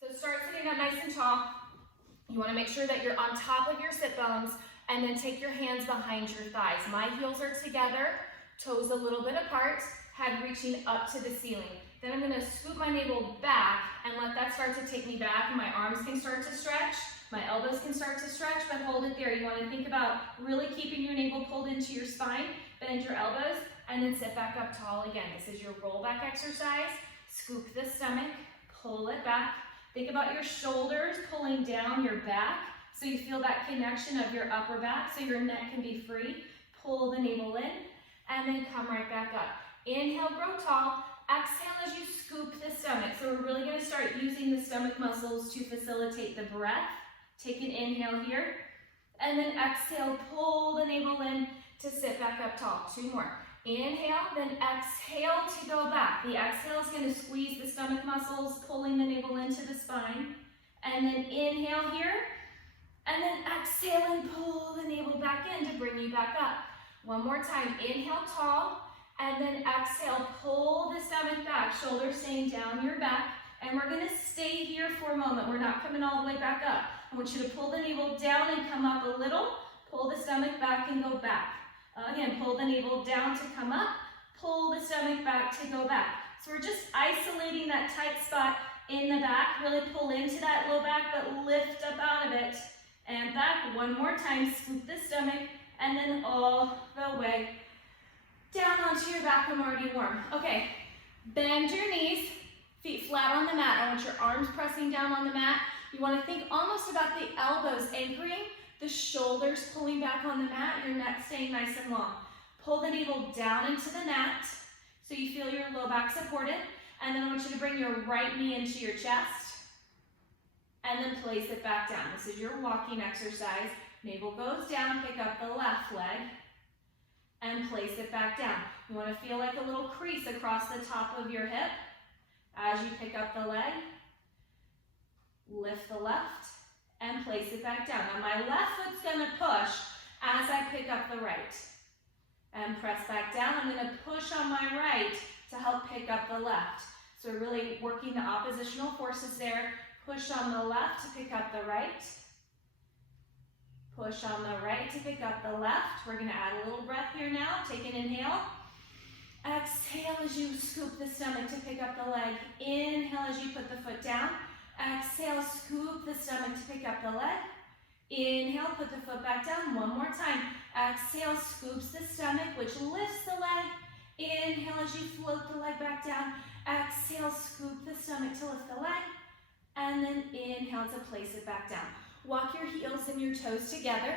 So start sitting up nice and tall. You want to make sure that you're on top of your sit bones, and then take your hands behind your thighs. My heels are together, toes a little bit apart, head reaching up to the ceiling. Then I'm going to scoop my navel back and let that start to take me back. My arms can start to stretch, my elbows can start to stretch, but hold it there. You want to think about really keeping your navel pulled into your spine, bend your elbows, and then sit back up tall again. This is your roll back exercise. Scoop the stomach, pull it back. Think about your shoulders pulling down your back so you feel that connection of your upper back so your neck can be free. Pull the navel in and then come right back up. Inhale, grow tall. Exhale as you scoop the stomach. So we're really going to start using the stomach muscles to facilitate the breath. Take an inhale here and then exhale, pull the navel in to sit back up tall. 2 more. Inhale, then exhale to go back. The exhale is going to squeeze the stomach muscles, pulling the navel into the spine. And then inhale here, and then exhale and pull the navel back in to bring you back up. 1 more time. Inhale tall, and then exhale, pull the stomach back, shoulders staying down your back. And we're going to stay here for a moment. We're not coming all the way back up. I want you to pull the navel down and come up a little. Pull the stomach back and go back. Again, pull the navel down to come up, pull the stomach back to go back. So we're just isolating that tight spot in the back. Really pull into that low back, but lift up out of it. And back 1 more time, scoop the stomach, and then all the way down onto your back. I'm already warm. Okay, bend your knees, feet flat on the mat. I want your arms pressing down on the mat. You want to think almost about the elbows anchoring, the shoulders pulling back on the mat, your neck staying nice and long. Pull the navel down into the mat so you feel your low back supported. And then I want you to bring your right knee into your chest and then place it back down. This is your walking exercise. Navel goes down, pick up the left leg and place it back down. You want to feel like a little crease across the top of your hip as you pick up the leg. Lift the left and place it back down. Now my left foot's going to push as I pick up the right. And press back down. I'm going to push on my right to help pick up the left. So we're really working the oppositional forces there. Push on the left to pick up the right. Push on the right to pick up the left. We're going to add a little breath here now. Take an inhale. Exhale as you scoop the stomach to pick up the leg. Inhale as you put the foot down. Exhale, scoop the stomach to pick up the leg. Inhale, put the foot back down. 1 more time. Exhale, scoops the stomach, which lifts the leg. Inhale as you float the leg back down. Exhale, scoop the stomach to lift the leg. And then inhale to place it back down. Walk your heels and your toes together.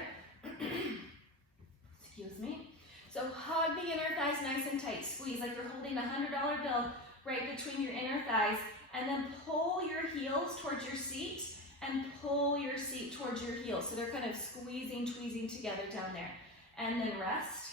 Excuse me. So hug the inner thighs nice and tight. Squeeze like you're holding a $100 bill right between your inner thighs. And then pull your heels towards your seat and pull your seat towards your heels. So they're kind of squeezing, tweezing together down there. And then rest.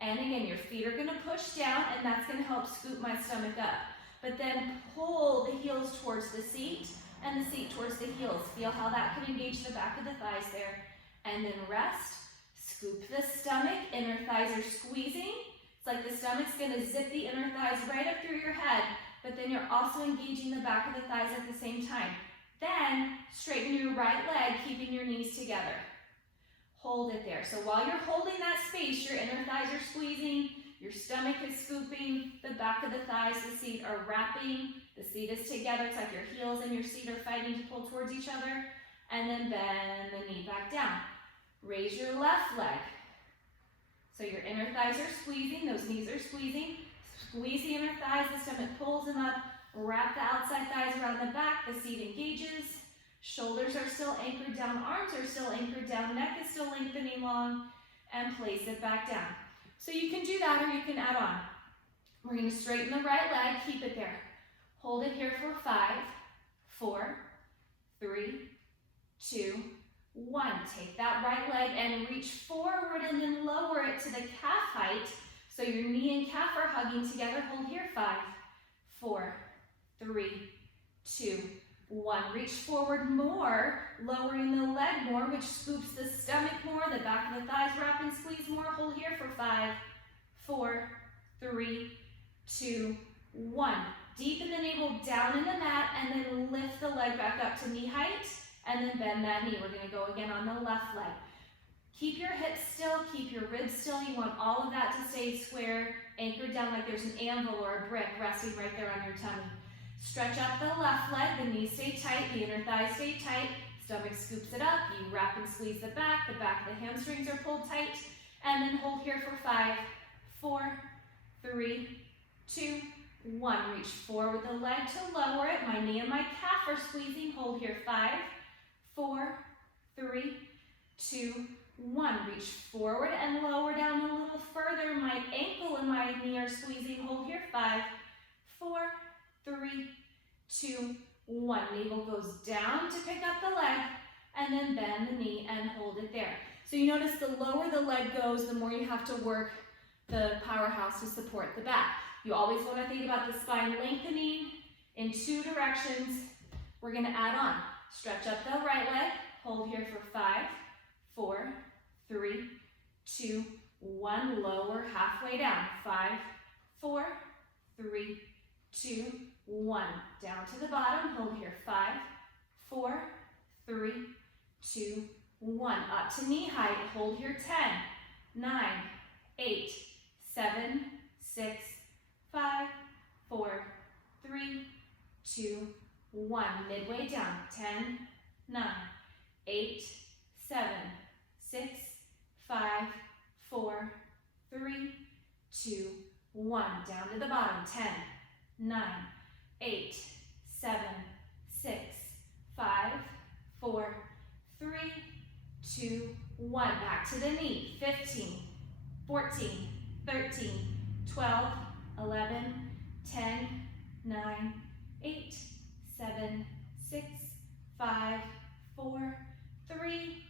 And again, your feet are going to push down, and that's going to help scoop my stomach up. But then pull the heels towards the seat and the seat towards the heels. Feel how that can engage the back of the thighs there. And then rest. Scoop the stomach. Inner thighs are squeezing. It's like the stomach's going to zip the inner thighs right up through your head. But then you're also engaging the back of the thighs at the same time. Then straighten your right leg, keeping your knees together. Hold it there. So while you're holding that space, your inner thighs are squeezing, your stomach is scooping, the back of the thighs, the seat are wrapping, the seat is together. It's like your heels and your seat are fighting to pull towards each other. And then bend the knee back down. Raise your left leg. So your inner thighs are squeezing, those knees are squeezing. Squeeze the inner thighs, the stomach pulls them up. Wrap the outside thighs around the back, the seat engages. Shoulders are still anchored down, arms are still anchored down, neck is still lengthening long, and place it back down. So you can do that or you can add on. We're going to straighten the right leg, keep it there. Hold it here for 5, 4, 3, 2, 1. Take that right leg and reach forward and then lower it to the calf height. So your knee and calf are hugging together. Hold here, 5, 4, 3, 2, 1. Reach forward more, lowering the leg more, which scoops the stomach more, the back of the thighs wrap and squeeze more. Hold here for 5, 4, 3, 2, 1. Deepen the navel down in the mat and then lift the leg back up to knee height and then bend that knee. We're going to go again on the left leg. Keep your hips still, keep your ribs still. You want all of that to stay square, anchored down like there's an anvil or a brick resting right there on your tummy. Stretch out the left leg, the knees stay tight, the inner thighs stay tight, stomach scoops it up, you wrap and squeeze the back of the hamstrings are pulled tight, and then hold here for 5, 4, 3, 2, 1. Reach forward the leg to lower it. My knee and my calf are squeezing. Hold here, 5, 4, 3, 2, 1. Reach forward and lower down a little further. My ankle and my knee are squeezing. Hold here, 5, 4, 3, 2, 1. Navel goes down to pick up the leg, and then bend the knee and hold it there. So you notice the lower the leg goes, the more you have to work the powerhouse to support the back. You always want to think about the spine lengthening in 2 directions. We're going to add on. Stretch up the right leg. Hold here for 5, 4, 3, 2, 1. Lower halfway down. 5, 4, 3, 2, 1. Down to the bottom. Hold here. 5, 4, 3, 2, 1. Up to knee height. Hold here. 10, 9, 8, 7, 6, 5, 4, 3, 2, 1. Midway down. 10, 9, 8, 7, 6, 5, 4, 3, 2, 1. Down to the bottom. 10, 9, 8, 7, 6, 5, 4, 3, 2, 1. Back to the knee. 15, 14, 13, 12, 11, 10, 9, 8, 7, 6, 5, 4, 3,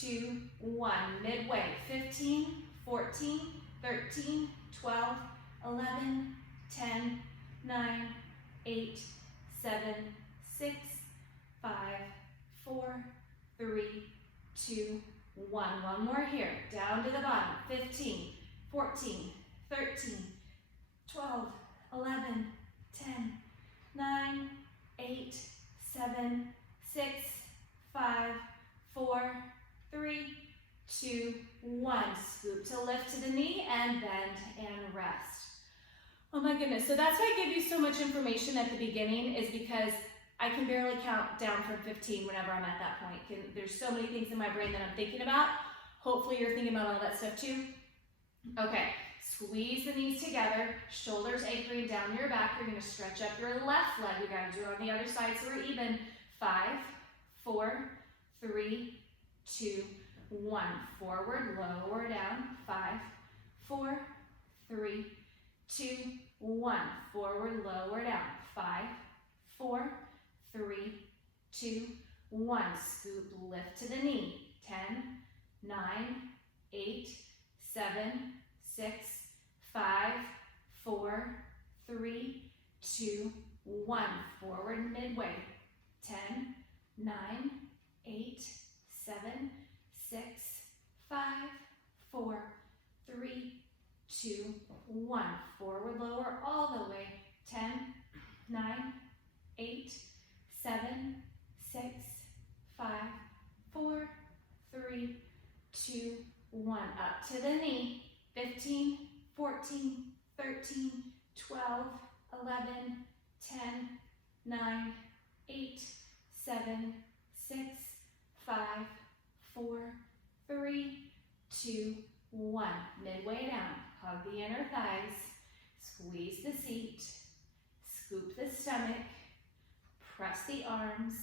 2, 1. Midway. 15, 14, 13, 12, 11, 10, 9, 8, 7, 6, 5, 4, 3, 2, 1. One more here. Down to the bottom. 15, 14, 13, 12, 11, 10, 9, 8, 7, 6, 5, 4, 3, 2, 1. Scoop to lift to the knee and bend and rest. Oh my goodness, so that's why I give you so much information at the beginning, is because I can barely count down from 15 whenever I'm at that point. There's so many things in my brain that I'm thinking about. Hopefully you're thinking about all that stuff too. Okay, squeeze the knees together, shoulders anchoring down your back. You're gonna stretch up your left leg. We gotta do it on the other side so we're even. 5, 4, 3, 2, 1. Forward, lower down. 5, 4, 3, 2, 1. Forward, lower down. 5, 4, 3, 2, 1. Scoop, lift to the knee. 10, 9, 8, 7, 6, 5, 4, 3, 2, 1. Forward, midway. 10, 9, 8, 7, 6, 5, 4, 3, 2, 1. Forward, lower, all the way. 10, 9, 8, 7, 6, 5, 4, 3, 2, 1. Up to the knee. 15, 14, 13, 12, 11, 10, 9, 8, 7, 6, 5, 4, 3, 2, 1. Midway down. Hug the inner thighs. Squeeze the seat. Scoop the stomach. Press the arms.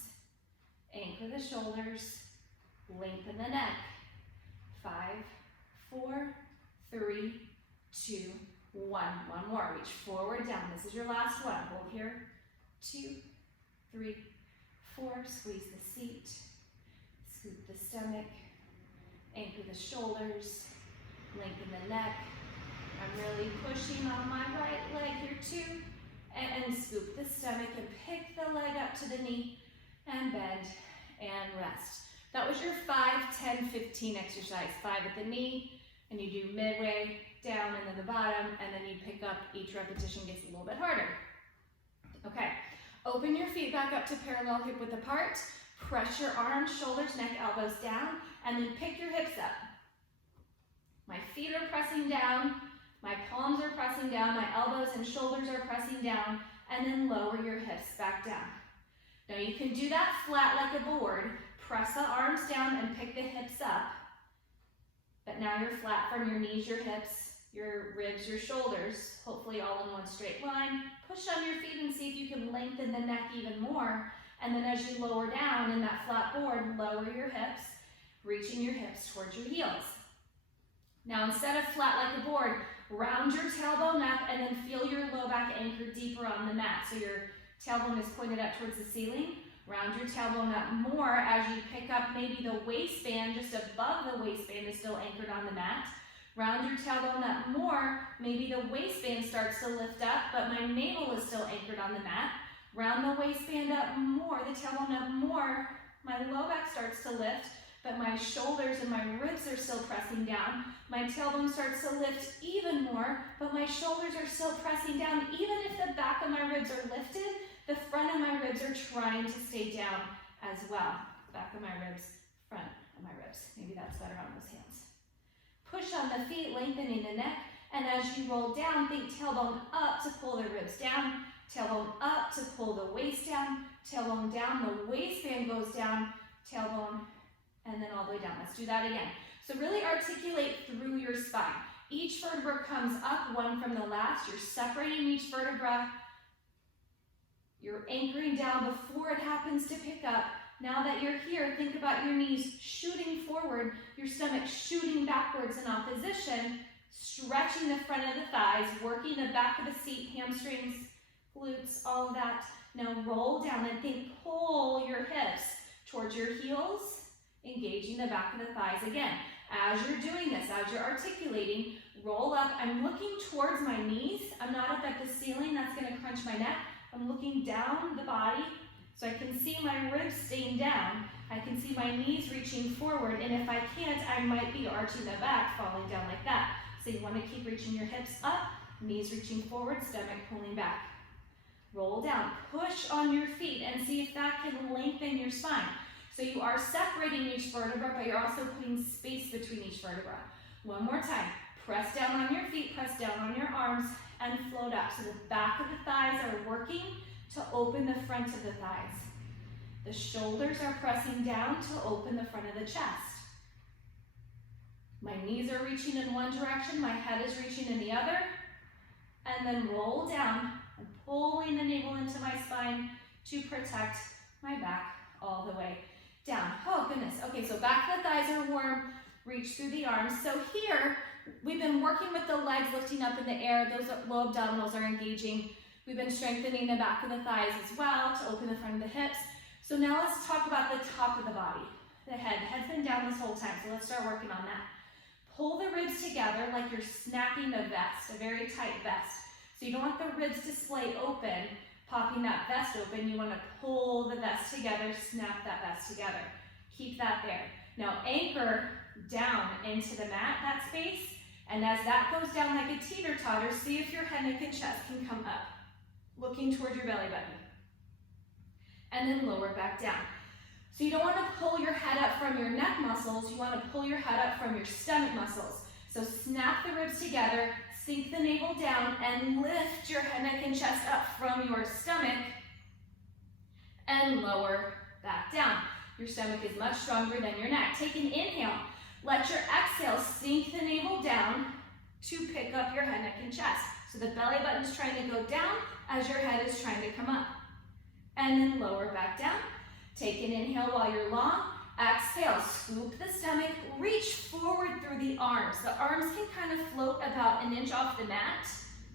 Anchor the shoulders. Lengthen the neck. 5, 4, 3, 2, 1. One more. Reach forward, down. This is your last one. Hold here. 2, 3, 4. Squeeze the seat. Scoop the stomach. Anchor the shoulders. Lengthen the neck. I'm really pushing on my right leg here too. And scoop the stomach and pick the leg up to the knee and bend and rest. That was your 5, 10, 15 exercise. 5 at the knee, and you do midway down and then the bottom, and then you pick up. Each repetition gets a little bit harder. Okay, open your feet back up to parallel hip width apart. Press your arms, shoulders, neck, elbows down, and then pick your hips up. My feet are pressing down, my palms are pressing down, my elbows and shoulders are pressing down, and then lower your hips back down. Now you can do that flat like a board. Press the arms down and pick the hips up. But now you're flat from your knees, your hips, your ribs, your shoulders, hopefully all in one straight line. Push on your feet and see if you can lengthen the neck even more. And then as you lower down in that flat board, lower your hips, reaching your hips towards your heels. Now instead of flat like a board, round your tailbone up and then feel your low back anchor deeper on the mat. So your tailbone is pointed up towards the ceiling. Round your tailbone up more as you pick up maybe the waistband, just above the waistband is still anchored on the mat. Round your tailbone up more, maybe the waistband starts to lift up, but my navel is still anchored on the mat. Round the waistband up more, the tailbone up more, my low back starts to lift, but my shoulders and my ribs are still pressing down. My tailbone starts to lift even more, but my shoulders are still pressing down. Even if the back of my ribs are lifted, the front of my ribs are trying to stay down as well. Back of my ribs, front of my ribs. Maybe that's better on those hands. Push on the feet, lengthening the neck, and as you roll down, think tailbone up to pull the ribs down, tailbone up to pull the waist down, tailbone down, the waistband goes down, tailbone, and then all the way down. Let's do that again. So really articulate through your spine. Each vertebra comes up one from the last. You're separating each vertebra. You're anchoring down before it happens to pick up. Now that you're here, think about your knees shooting forward, your stomach shooting backwards in opposition, stretching the front of the thighs, working the back of the seat, hamstrings, glutes, all of that. Now roll down and think, pull your hips towards your heels, engaging the back of the thighs again. As you're doing this, as you're articulating, roll up. I'm looking towards my knees. I'm not up at the ceiling. That's going to crunch my neck. I'm looking down the body so I can see my ribs staying down. I can see my knees reaching forward, and if I can't, I might be arching the back, falling down like that. So you want to keep reaching your hips up, knees reaching forward, stomach pulling back. Roll down, push on your feet, and see if that can lengthen your spine. So you are separating each vertebra, but you're also putting space between each vertebra. One more time. Press down on your feet, press down on your arms, and float up. So the back of the thighs are working to open the front of the thighs. The shoulders are pressing down to open the front of the chest. My knees are reaching in one direction, my head is reaching in the other, and then roll down and pulling the navel into my spine to protect my back all the way down. Oh goodness. Okay, so back of the thighs are warm, reach through the arms. So here, we've been working with the legs lifting up in the air. Those low abdominals are engaging. We've been strengthening the back of the thighs as well to open the front of the hips. So now let's talk about the top of the body. The head's been down this whole time, so let's start working on that. Pull the ribs together like you're snapping a vest, a very tight vest. So you don't want the ribs to splay open, popping that vest open. You want to pull the vest together, snap that vest together. Keep that there. Now anchor down into the mat, that space, and as that goes down like a teeter-totter, see if your head, neck, and chest can come up, looking toward your belly button. And then lower back down. So you don't want to pull your head up from your neck muscles, you want to pull your head up from your stomach muscles. So snap the ribs together, sink the navel down, and lift your head, neck, and chest up from your stomach, and lower back down. Your stomach is much stronger than your neck. Take an inhale. Let your exhale sink the navel down to pick up your head, neck, and chest. So the belly button is trying to go down as your head is trying to come up. And then lower back down. Take an inhale while you're long. Exhale, scoop the stomach, reach forward through the arms. The arms can kind of float about an inch off the mat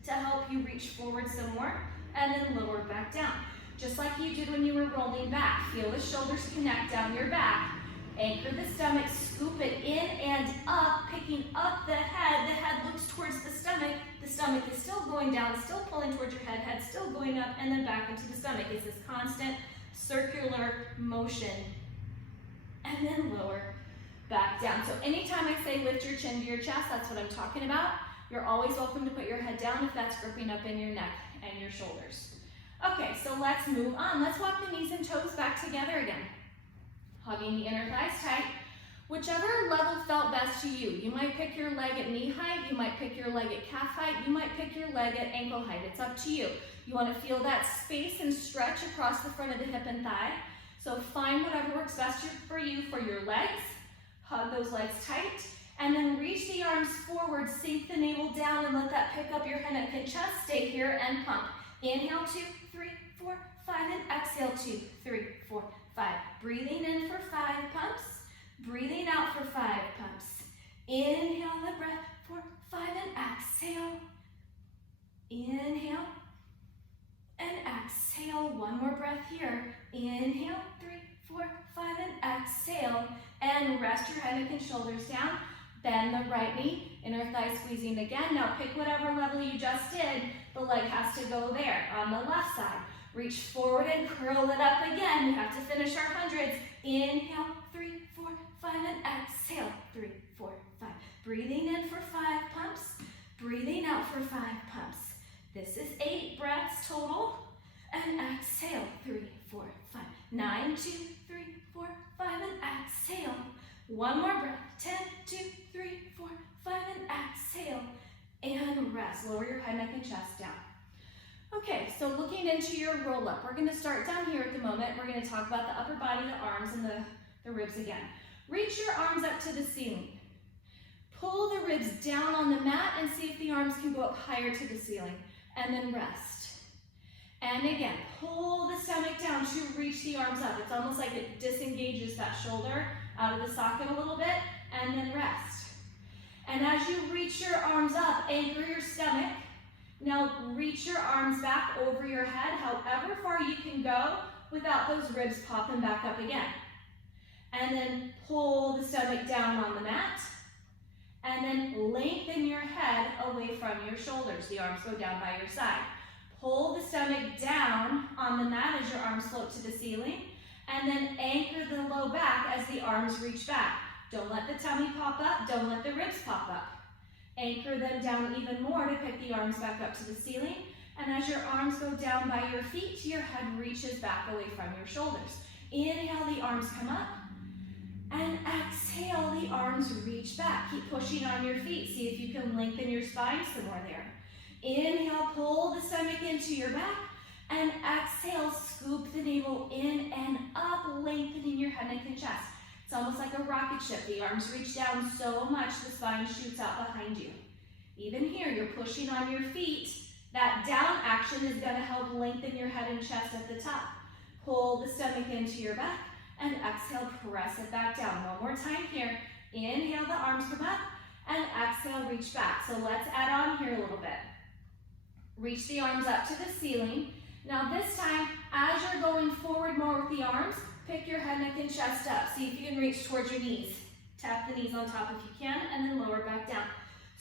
to help you reach forward some more, and then lower back down. Just like you did when you were rolling back. Feel the shoulders connect down your back. Anchor the stomach, scoop it in and up, picking up the head. The head looks towards the stomach is still going down, still pulling towards your head, head still going up, and then back into the stomach. It's this constant circular motion. And then lower back down. So anytime I say lift your chin to your chest, that's what I'm talking about. You're always welcome to put your head down if that's gripping up in your neck and your shoulders. Okay, so let's move on. Let's walk the knees and toes back together again. Hugging the inner thighs tight. Whichever level felt best to you. You might pick your leg at knee height, you might pick your leg at calf height, you might pick your leg at ankle height. It's up to you. You want to feel that space and stretch across the front of the hip and thigh. So find whatever works best for you for your legs. Hug those legs tight. And then reach the arms forward, sink the navel down, and let that pick up your head, neck, and chest. Stay here and pump. Inhale, 2, 3, 4, 5, and exhale, 2, 3, 4, 5. Breathing in for 5 pumps. Breathing out for 5 pumps. Inhale the breath for 5 and exhale. Inhale and exhale. One more breath here. Inhale, 3, 4, 5, and exhale. And rest your head, neck, and shoulders down. Bend the right knee, inner thigh squeezing again. Now pick whatever level you just did. The leg has to go there on the left side. Reach forward and curl it up again. We have to finish our hundreds. Inhale, 3, 4, 5, and exhale. 3, 4, 5. Breathing in for 5 pumps. Breathing out for 5 pumps. This is 8 breaths total. And exhale. 3, 4, 5. 9, 2, 3, 4, 5, and exhale. One more breath. 10, 2, 3, 4, 5, and exhale. And rest. Lower your head, neck, and chest down. Okay, so looking into your roll up, we're going to start down here at the moment. We're going to talk about the upper body, the arms, and the ribs again. Reach your arms up to the ceiling. Pull the ribs down on the mat and see if the arms can go up higher to the ceiling. And then rest. And again, pull the stomach down to reach the arms up. It's almost like it disengages that shoulder out of the socket a little bit, and then rest. And as you reach your arms up, anchor your stomach. Now reach your arms back over your head, however far you can go without those ribs popping back up again. And then pull the stomach down on the mat. And then lengthen your head away from your shoulders. The arms go down by your side. Pull the stomach down on the mat as your arms float to the ceiling. And then anchor the low back as the arms reach back. Don't let the tummy pop up. Don't let the ribs pop up. Anchor them down even more to pick the arms back up to the ceiling. And as your arms go down by your feet, your head reaches back away from your shoulders. Inhale, the arms come up. And exhale, the arms reach back. Keep pushing on your feet. See if you can lengthen your spine some more there. Inhale, pull the stomach into your back. And exhale, scoop the navel in and up, lengthening your head, neck, and chest. It's almost like a rocket ship. The arms reach down so much the spine shoots out behind you. Even here, you're pushing on your feet. That down action is going to help lengthen your head and chest at the top. Pull the stomach into your back and exhale, press it back down. One more time here. Inhale, the arms come up and exhale, reach back. So let's add on here a little bit. Reach the arms up to the ceiling. Now this time, as you're going forward more with the arms, pick your head, neck, and chest up. See if you can reach towards your knees. Tap the knees on top if you can, and then lower back down.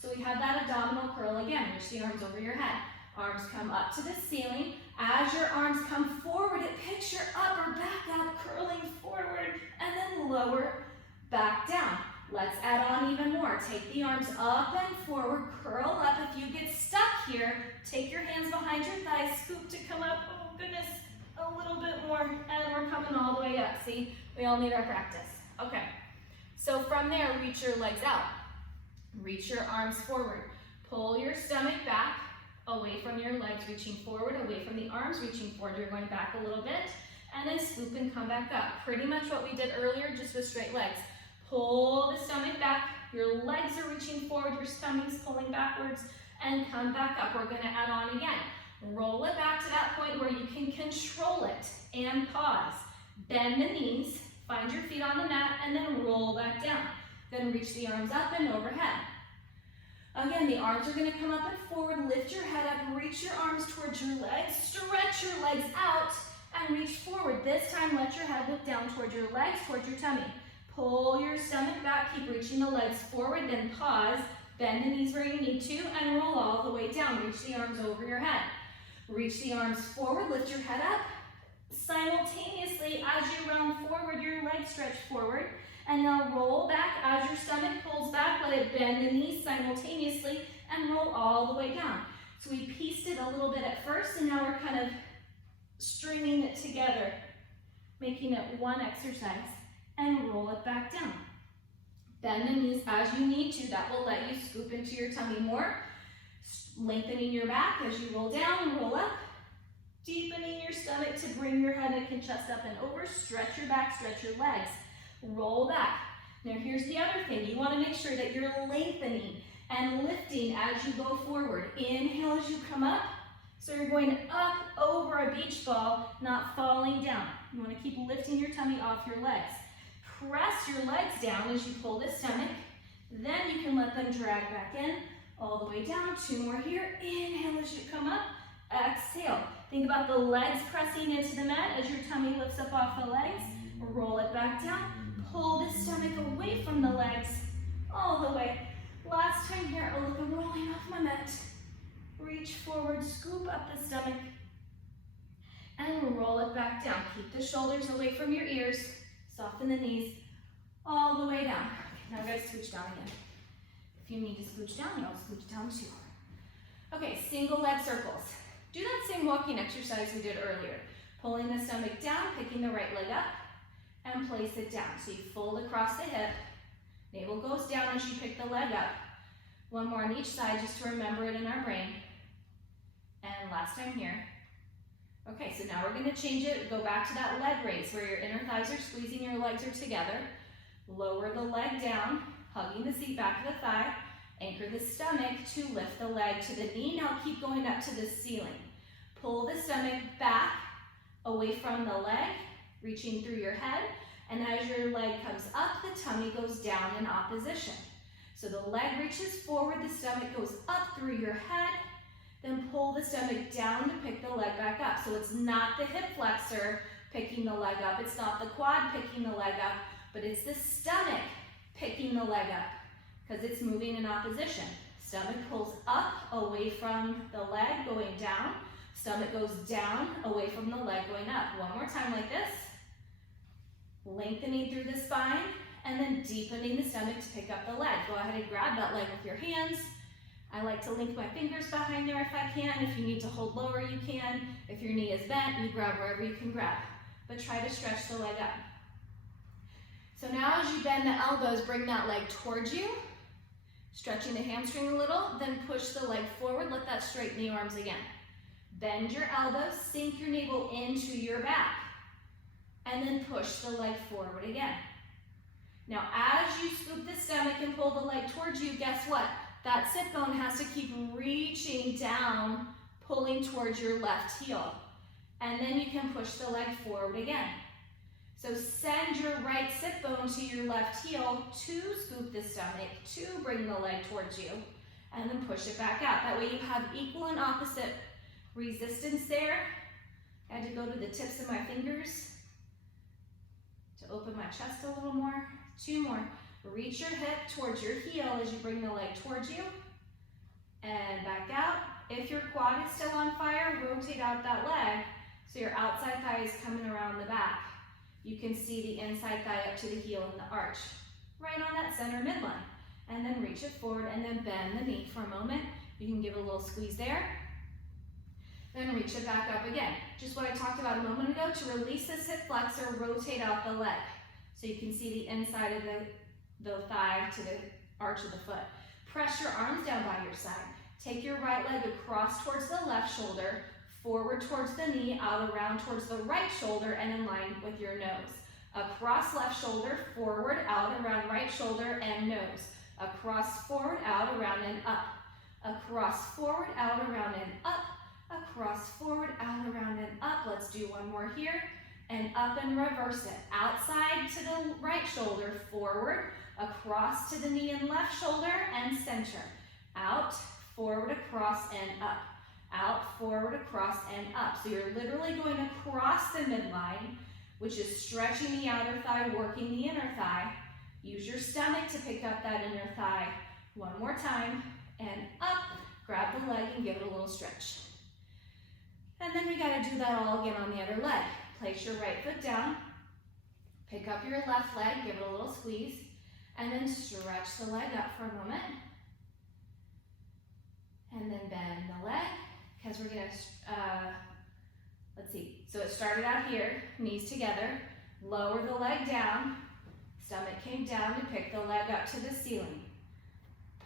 So we have that abdominal curl again. Reach the arms over your head. Arms come up to the ceiling. As your arms come forward, it picks your upper back up, curling forward, and then lower back down. Let's add on even more. Take the arms up and forward, curl up. If you get stuck here, take your hands behind your thighs, scoop to come up. Oh goodness, a little bit more, and we're coming all the way up. See, we all need our practice. Okay, so from there, reach your legs out. Reach your arms forward. Pull your stomach back, away from your legs, reaching forward, away from the arms, reaching forward. You're going back a little bit, and then scoop and come back up. Pretty much what we did earlier, just with straight legs. Pull the stomach back, your legs are reaching forward, your stomach's pulling backwards, and come back up. We're gonna add on again. Roll it back to that point where you can control it, and pause. Bend the knees, find your feet on the mat, and then roll back down. Then reach the arms up and overhead. Again, the arms are gonna come up and forward, lift your head up, reach your arms towards your legs, stretch your legs out, and reach forward. This time, let your head look down towards your legs, towards your tummy. Pull your stomach back, keep reaching the legs forward, then pause, bend the knees where you need to, and roll all the way down. Reach the arms over your head. Reach the arms forward, lift your head up. Simultaneously, as you round forward, your legs stretch forward. And now roll back as your stomach pulls back, let it bend the knees simultaneously, and roll all the way down. So we pieced it a little bit at first, and now we're kind of stringing it together, making it one exercise, and roll it back down. Bend the knees as you need to. That will let you scoop into your tummy more. Lengthening your back as you roll down and roll up. Deepening your stomach to bring your head, neck, and chest up and over. Stretch your back, stretch your legs. Roll back. Now here's the other thing. You want to make sure that you're lengthening and lifting as you go forward. Inhale as you come up. So you're going up over a beach ball, not falling down. You want to keep lifting your tummy off your legs. Press your legs down as you pull the stomach. Then you can let them drag back in, all the way down. 2 more here. Inhale as you come up. Exhale. Think about the legs pressing into the mat as your tummy lifts up off the legs. Roll it back down. Pull the stomach away from the legs, all the way. Last time here. Oh, look, I'm rolling off my mat. Reach forward, scoop up the stomach, and roll it back down. Keep the shoulders away from your ears. Soften the knees, all the way down. Okay, now guys, scooch down again. If you need to scooch down, you'll scooch down too. Okay, single leg circles. Do that same walking exercise we did earlier. Pulling the stomach down, picking the right leg up, and place it down. So you fold across the hip, navel goes down as you pick the leg up. One more on each side just to remember it in our brain. And last time here. Okay, so now we're going to change it. Go back to that leg raise where your inner thighs are squeezing, your legs are together. Lower the leg down, hugging the seat back of the thigh. Anchor the stomach to lift the leg to the knee. Now keep going up to the ceiling. Pull the stomach back away from the leg, reaching through your head. And as your leg comes up, the tummy goes down in opposition. So the leg reaches forward, the stomach goes up through your head. Then pull the stomach down to pick the leg back up. So it's not the hip flexor picking the leg up. It's not the quad picking the leg up, but it's the stomach picking the leg up because it's moving in opposition. Stomach pulls up away from the leg going down. Stomach goes down away from the leg going up. One more time like this. Lengthening through the spine and then deepening the stomach to pick up the leg. Go ahead and grab that leg with your hands. I like to link my fingers behind there if I can. If you need to hold lower, you can. If your knee is bent, you grab wherever you can grab. But try to stretch the leg up. So now as you bend the elbows, bring that leg towards you. Stretching the hamstring a little, then push the leg forward. Let that straighten the arms again. Bend your elbows, sink your navel into your back. And then push the leg forward again. Now as you scoop the stomach and pull the leg towards you, guess what? That sit bone has to keep reaching down, pulling towards your left heel. And then you can push the leg forward again. So send your right sit bone to your left heel to scoop the stomach, to bring the leg towards you, and then push it back out. That way you have equal and opposite resistance there. I had to go to the tips of my fingers to open my chest a little more. 2 more. Reach your hip towards your heel as you bring the leg towards you. And back out. If your quad is still on fire, rotate out that leg so your outside thigh is coming around the back. You can see the inside thigh up to the heel in the arch. Right on that center midline. And then reach it forward and then bend the knee for a moment. You can give it a little squeeze there. Then reach it back up again. Just what I talked about a moment ago. To release this hip flexor, rotate out the leg. So you can see the inside of the thigh to the arch of the foot. Press your arms down by your side. Take your right leg across towards the left shoulder, forward towards the knee, out around towards the right shoulder, and in line with your nose. Across left shoulder, forward, out around right shoulder, and nose. Across, forward, out, around, and up. Across, forward, out, around, and up. Across, forward, out, around, and up. Let's do one more here. And up and reverse it. Outside to the right shoulder, forward, across to the knee and left shoulder, and center. Out, forward, across, and up. Out, forward, across, and up. So you're literally going across the midline, which is stretching the outer thigh, working the inner thigh. Use your stomach to pick up that inner thigh. One more time, and up. Grab the leg and give it a little stretch. And then we gotta do that all again on the other leg. Place your right foot down, pick up your left leg, give it a little squeeze, and then stretch the leg up for a moment. And then bend the leg, because we're gonna, let's see. So it started out here, knees together, lower the leg down, stomach came down to pick the leg up to the ceiling.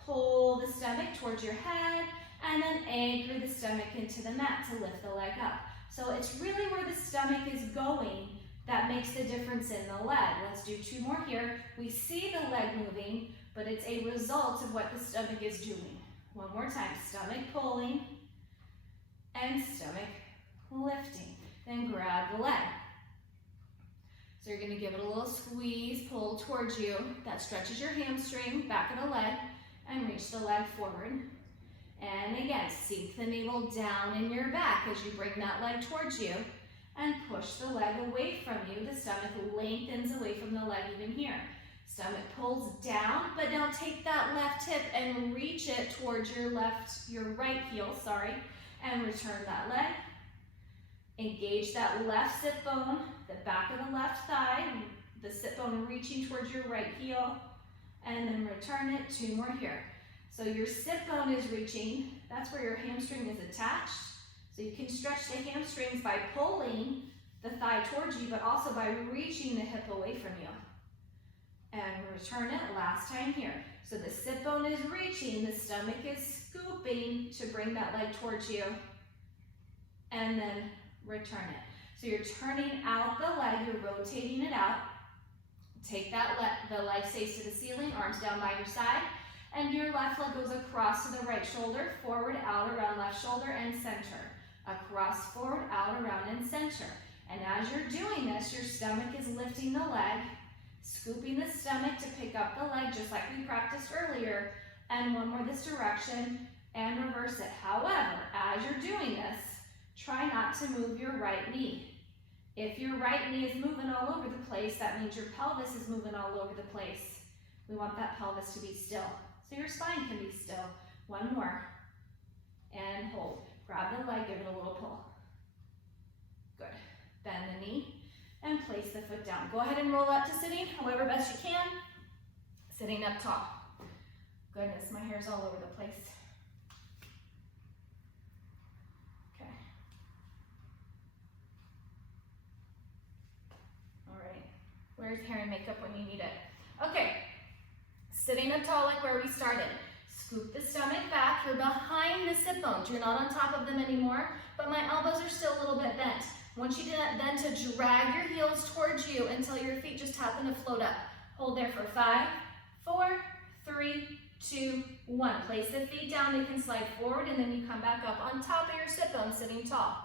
Pull the stomach towards your head, and then anchor the stomach into the mat to lift the leg up. So it's really where the stomach is going that makes the difference in the leg. Let's do 2 more here. We see the leg moving, but it's a result of what the stomach is doing. One more time, stomach pulling and stomach lifting. Then grab the leg. So you're gonna give it a little squeeze, pull towards you. That stretches your hamstring, back of the leg, and reach the leg forward. And again, sink the navel down in your back as you bring that leg towards you and push the leg away from you. The stomach lengthens away from the leg even here. Stomach pulls down, but now take that left hip and reach it towards your right heel, and return that leg. Engage that left sit bone, the back of the left thigh, the sit bone reaching towards your right heel, and then return it. 2 more here. So your sit bone is reaching, that's where your hamstring is attached. So you can stretch the hamstrings by pulling the thigh towards you, but also by reaching the hip away from you. And return it, last time here. So the sit bone is reaching, the stomach is scooping to bring that leg towards you, and then return it. So you're turning out the leg, you're rotating it out. Take that the leg stays to the ceiling, arms down by your side, and your left leg goes across to the right shoulder, forward, out, around left shoulder, and center. Across, forward, out, around, and center. And as you're doing this, your stomach is lifting the leg, scooping the stomach to pick up the leg, just like we practiced earlier, and one more this direction, and reverse it. However, as you're doing this, try not to move your right knee. If your right knee is moving all over the place, that means your pelvis is moving all over the place. We want that pelvis to be still. So your spine can be still. 1 more. And hold. Grab the leg, give it a little pull. Good. Bend the knee and place the foot down. Go ahead and roll up to sitting, however best you can. Sitting up tall. Goodness, my hair's all over the place. Okay. All right. Where's hair and makeup when you need it? Okay. Sitting up tall like where we started. Scoop the stomach back. You're behind the sit bones. You're not on top of them anymore, but my elbows are still a little bit bent. I want you then to drag your heels towards you until your feet just happen to float up. Hold there for 5, 4, 3, 2, 1. Place the feet down. They can slide forward, and then you come back up on top of your sit bones, sitting tall.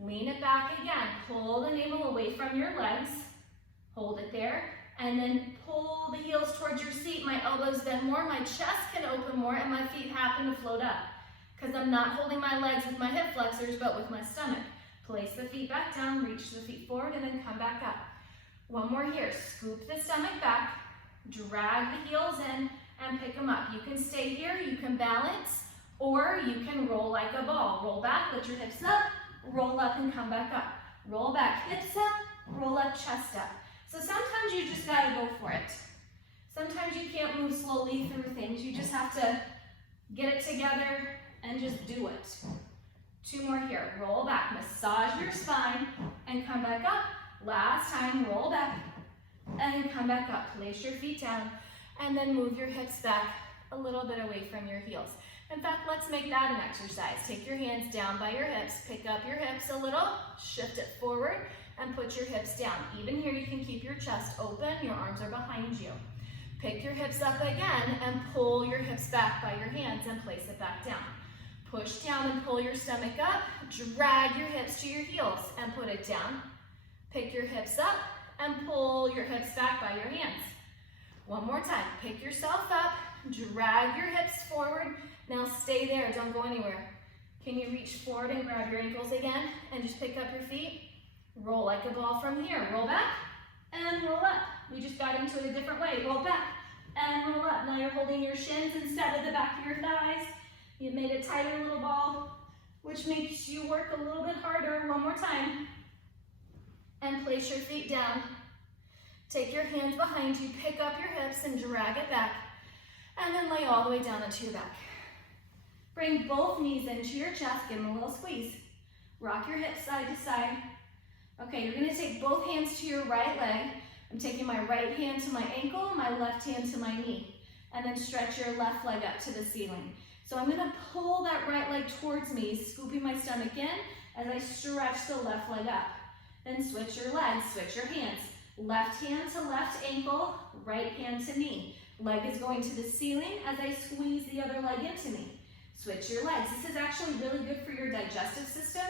Lean it back again. Pull the navel away from your legs. Hold it there. And then pull the heels towards your seat. My elbows bend more, my chest can open more, and my feet happen to float up. Because I'm not holding my legs with my hip flexors, but with my stomach. Place the feet back down, reach the feet forward, and then come back up. 1 more here. Scoop the stomach back, drag the heels in, and pick them up. You can stay here, you can balance, or you can roll like a ball. Roll back, lift your hips up, roll up, and come back up. Roll back, hips up, roll up, chest up. So sometimes you just gotta go for it. Sometimes you can't move slowly through things. You just have to get it together and just do it. 2 more here. Roll back, massage your spine, and come back up. Last time, roll back, and come back up. Place your feet down, and then move your hips back a little bit away from your heels. In fact, let's make that an exercise. Take your hands down by your hips, pick up your hips a little, shift it forward, and put your hips down. Even here, you can keep your chest open, your arms are behind you. Pick your hips up again and pull your hips back by your hands and place it back down. Push down and pull your stomach up, drag your hips to your heels and put it down. Pick your hips up and pull your hips back by your hands. 1 more time, pick yourself up, drag your hips forward. Now stay there, don't go anywhere. Can you reach forward and grab your ankles again and just pick up your feet? Roll like a ball from here. Roll back and roll up. We just got into it a different way. Roll back and roll up. Now you're holding your shins instead of the back of your thighs. You've made a tighter little ball, which makes you work a little bit harder. 1 more time. And place your feet down. Take your hands behind you, pick up your hips and drag it back. And then lay all the way down into your back. Bring both knees into your chest, give them a little squeeze. Rock your hips side to side. Okay, you're gonna take both hands to your right leg. I'm taking my right hand to my ankle, my left hand to my knee, and then stretch your left leg up to the ceiling. So I'm gonna pull that right leg towards me, scooping my stomach in as I stretch the left leg up. Then switch your legs, switch your hands. Left hand to left ankle, right hand to knee. Leg is going to the ceiling as I squeeze the other leg into me. Switch your legs. This is actually really good for your digestive system.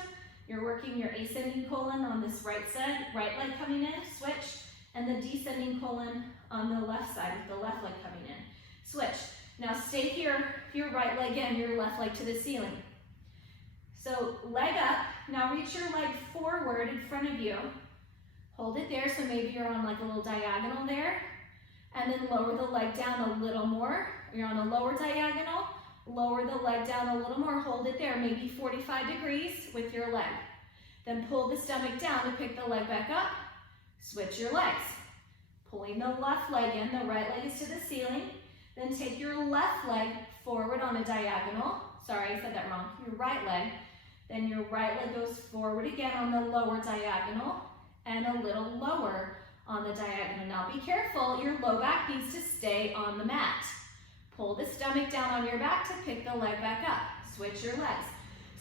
You're working your ascending colon on this right side, right leg coming in, switch, and the descending colon on the left side with the left leg coming in. Switch. Now stay here, your right leg in, your left leg to the ceiling. So leg up, now reach your leg forward in front of you. Hold it there, so maybe you're on like a little diagonal there. And then lower the leg down a little more. You're on a lower diagonal. Lower the leg down a little more, hold it there, maybe 45 degrees with your leg. Then pull the stomach down to pick the leg back up. Switch your legs. Pulling the left leg in, the right leg is to the ceiling. Then take your left leg forward on a diagonal. Sorry, I said that wrong. Your right leg. Then your right leg goes forward again on the lower diagonal and a little lower on the diagonal. Now be careful, your low back needs to stay on the mat. Pull the stomach down on your back to pick the leg back up. Switch your legs.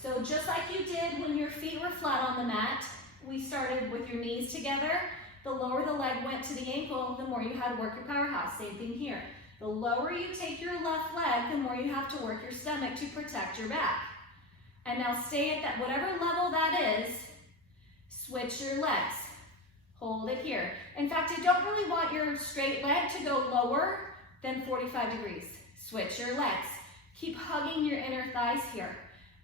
So just like you did when your feet were flat on the mat, we started with your knees together. The lower the leg went to the ankle, the more you had to work your powerhouse. Same thing here. The lower you take your left leg, the more you have to work your stomach to protect your back. And now stay at that, whatever level that is, switch your legs. Hold it here. In fact, I don't really want your straight leg to go lower than 45 degrees. Switch your legs. Keep hugging your inner thighs here.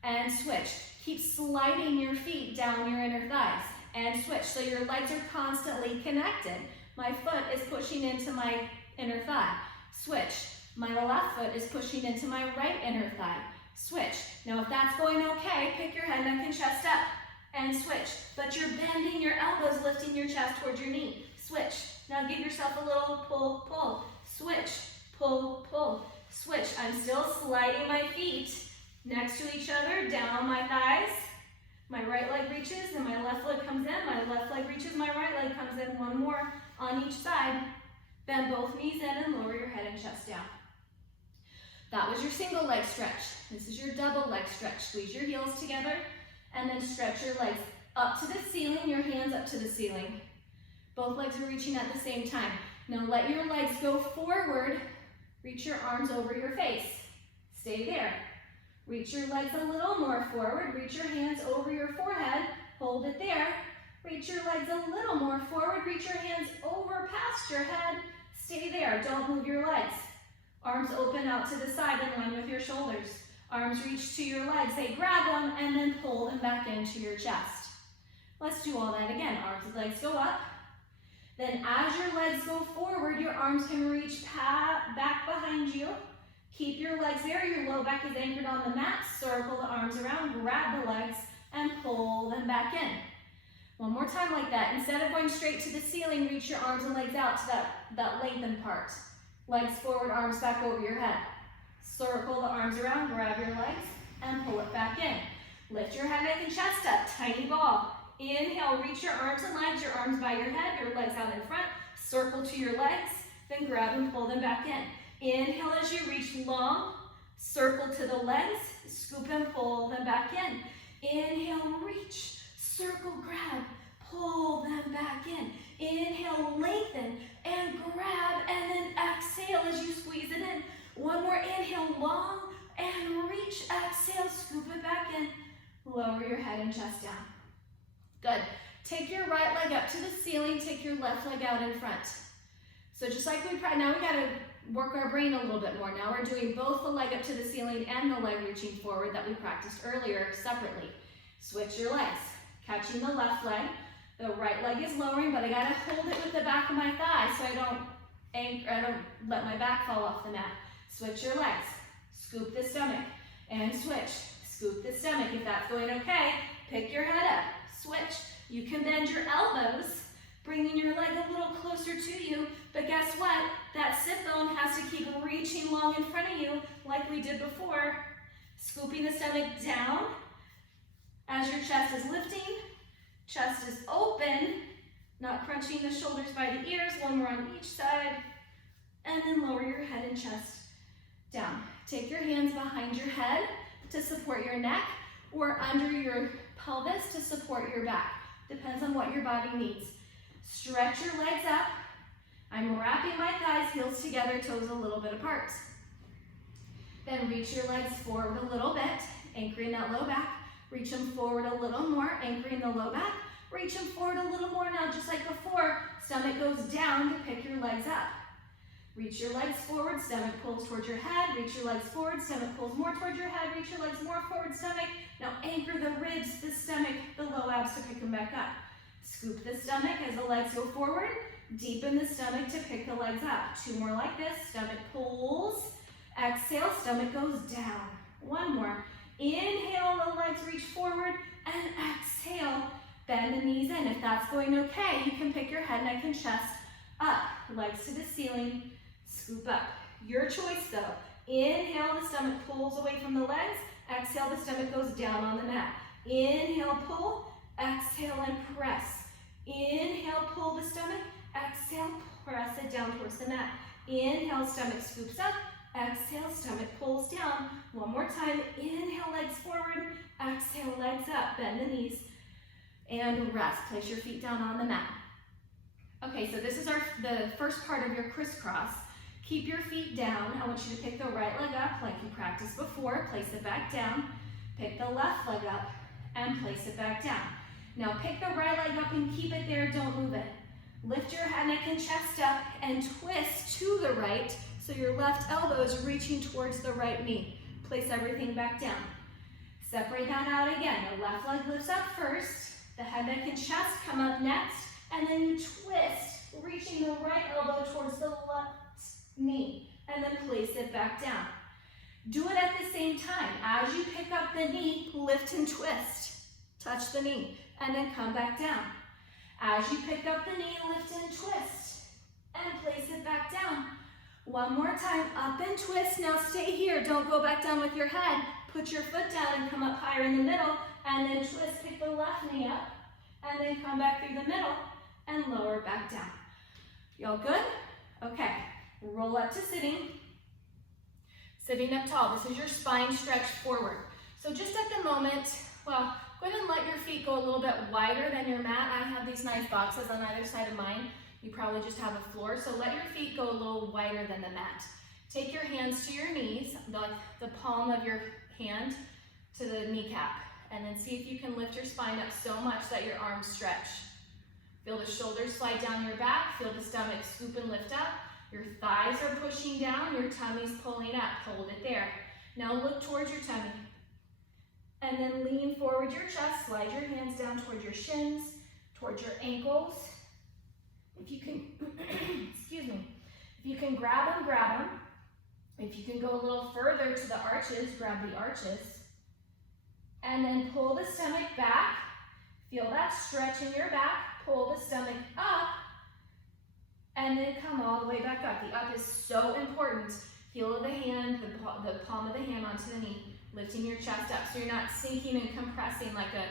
And switch. Keep sliding your feet down your inner thighs. And switch. So your legs are constantly connected. My foot is pushing into my inner thigh. Switch. My left foot is pushing into my right inner thigh. Switch. Now if that's going okay, pick your head, neck, and chest up. And switch. But you're bending your elbows, lifting your chest towards your knee. Switch. Now give yourself a little pull, pull. Switch. Pull, pull. Switch. I'm still sliding my feet next to each other, down on my thighs. My right leg reaches and my left leg comes in. My left leg reaches, my right leg comes in. One more on each side. Bend both knees in and lower your head and chest down. That was your single leg stretch. This is your double leg stretch. Squeeze your heels together and then stretch your legs up to the ceiling, your hands up to the ceiling. Both legs are reaching at the same time. Now let your legs go forward. Reach your arms over your face. Stay there. Reach your legs a little more forward. Reach your hands over your forehead. Hold it there. Reach your legs a little more forward. Reach your hands over past your head. Stay there. Don't move your legs. Arms open out to the side in line with your shoulders. Arms reach to your legs. They grab them and then pull them back into your chest. Let's do all that again. Arms and legs go up. Then as your legs go forward, your arms can reach back behind you. Keep your legs there. Your low back is anchored on the mat. Circle the arms around, grab the legs, and pull them back in. One more time like that. Instead of going straight to the ceiling, reach your arms and legs out to that lengthened part. Legs forward, arms back over your head. Circle the arms around, grab your legs, and pull it back in. Lift your head, neck, and chest up. Tiny ball. Inhale, reach your arms and legs, your arms by your head, your legs out in front. Circle to your legs, then grab and pull them back in. Inhale as you reach long, circle to the legs, scoop and pull them back in. Inhale, reach, circle, grab, pull them back in. Inhale, lengthen, and grab, and then exhale as you squeeze it in. One more inhale, long, and reach, exhale, scoop it back in. Lower your head and chest down. Good. Take your right leg up to the ceiling, take your left leg out in front. So just like now we gotta work our brain a little bit more. Now we're doing both the leg up to the ceiling and the leg reaching forward that we practiced earlier separately. Switch your legs. Catching the left leg. The right leg is lowering, but I gotta hold it with the back of my thigh so I don't let my back fall off the mat. Switch your legs. Scoop the stomach and switch. Scoop the stomach. If that's going okay, pick your head up. Switch. You can bend your elbows, bringing your leg a little closer to you, but guess what? That sit bone has to keep reaching long in front of you like we did before. Scooping the stomach down as your chest is lifting, Chest is open, not crunching the shoulders by the ears. One more on each side. And then lower your head and chest down. Take your hands behind your head to support your neck or under your pelvis to support your back. Depends on what your body needs. Stretch your legs up. I'm wrapping my thighs, heels together, toes a little bit apart. Then reach your legs forward a little bit, anchoring that low back. Reach them forward a little more, anchoring the low back. Reach them forward a little more. Now, just like before, stomach goes down to pick your legs up. Reach your legs forward, stomach pulls towards your head. Reach your legs forward, stomach pulls more towards your head. Reach your legs more forward, stomach. Now anchor the ribs, the stomach, the low abs to pick them back up. Scoop the stomach as the legs go forward. Deepen the stomach to pick the legs up. Two more like this. Stomach pulls. Exhale, stomach goes down. One more. Inhale, the legs reach forward. And exhale, bend the knees in. If that's going okay, you can pick your head, neck, and chest up. Legs to the ceiling. Scoop up. Your choice though. Inhale, the stomach pulls away from the legs. Exhale, the stomach goes down on the mat. Inhale, pull. Exhale and press. Inhale, pull the stomach. Exhale, press it down towards the mat. Inhale, stomach scoops up. Exhale, stomach pulls down. One more time. Inhale, legs forward. Exhale, legs up. Bend the knees. And rest. Place your feet down on the mat. Okay, so this is the first part of your crisscross. Keep your feet down. I want you to pick the right leg up like you practiced before. Place it back down. Pick the left leg up and place it back down. Now pick the right leg up and keep it there. Don't move it. Lift your head, neck, and chest up and twist to the right so your left elbow is reaching towards the right knee. Place everything back down. Separate that out again. The left leg lifts up first. The head, neck, and chest come up next. And then you twist, reaching the right elbow towards the left knee. And then place it back down. Do it at the same time. As you pick up the knee, lift and twist. Touch the knee. And then come back down. As you pick up the knee, lift and twist. And place it back down. One more time, up and twist. Now stay here. Don't go back down with your head. Put your foot down and come up higher in the middle. And then twist, pick the left knee up. And then come back through the middle. And lower back down. Y'all good? Okay. Roll up to sitting. Sitting up tall. This is your spine stretch forward. So just at the moment, well, go ahead and let your feet go a little bit wider than your mat. I have these nice boxes on either side of mine. You probably just have a floor, so let your feet go a little wider than the mat. Take your hands to your knees, like the palm of your hand to the kneecap, and then see if you can lift your spine up so much that your arms stretch. Feel the shoulders slide down your back, feel the stomach scoop and lift up. Your thighs are pushing down, your tummy's pulling up. Hold it there. Now look towards your tummy. And then lean forward your chest, slide your hands down towards your shins, towards your ankles. If you can, excuse me, if you can grab them, grab them. If you can go a little further to the arches, grab the arches. And then pull the stomach back. Feel that stretch in your back. Pull the stomach up. And then come all the way back up. The up is so important. Heel of the hand, the palm of the hand onto the knee. Lifting your chest up so you're not sinking and compressing like a